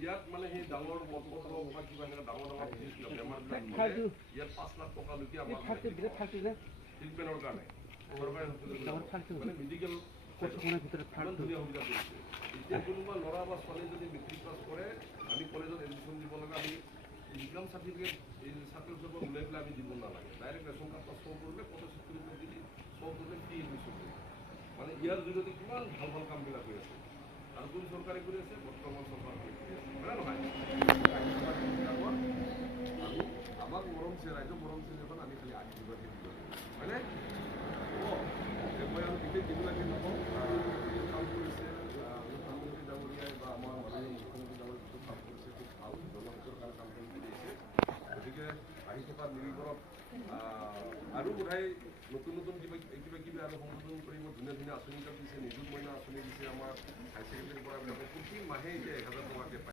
ইয়াত মানে সেই ডাঙৰ মটপত্ৰ বা কিবা এনেকুৱা ডাঙৰ বেমাৰবিলাক ইয়াত 5 লাখ টকালৈকে আমাৰ ট্ৰিটমেণ্টৰ কাৰণে চৰকাৰী মানে মেডিকেল ইমান ধুনীয়া সুবিধা কৰিছে। এতিয়া কোনোবা ল'ৰা বা ছোৱালী যদি মেট্ৰিক পাছ কৰে আমি কলেজত এডমিশ্যন দিব লাগে, আমি ইনকাম চাৰ্টিফিকেট চাৰ্টিফিকেট ওলাই পেলাই আমি দিব নালাগে, ডাইৰেক্ট ৰেচন কাৰ্ডত শ্ব' কৰিলে ফটো চিকিউৰিটি দি শ্ব' কৰিলে ফ্ৰী এডমিশ্যন কৰিব। মানে ইয়াৰ জৰিয়তে কিমান ভাল ভাল কামবিলাক হৈ আছে আৰু কোন চৰকাৰে কৰি আছে, বৰ্তমান চৰকাৰে কৰি আছে, হয় নহয়? আমি আমাক মৰম চে ৰাইজক মৰম চে এখন আমি খালি আশীৰ্বাদ দিব লাগিব, হয়নে? মই আৰু বিশেষ যিবিলাকে নকওঁ কাম কৰিছে প্ৰধানমন্ত্ৰী ডাঙৰীয়াই বা আমাৰ মাননীয় মুখ্যমন্ত্ৰী ডাঙৰীয়াই যিটো কাম কৰিছে খুব ভাল জনহিতৰ কাৰণে কাম কৰি আছে। গতিকে আহি থকা নিৰিখনত আৰু বোধহয় নতুন নতুন কিবা কিবি আৰু সংশোধন কৰিব ধুনীয়া ধুনীয়া আঁচনিবিলাক দিছে, নিযুত মইনা আঁচনি দিছে, আমাৰ হাই ছেকেণ্ডেৰী পঢ়াবিলাকক প্ৰতি মাহে এতিয়া 1000 টকাকৈ পায়।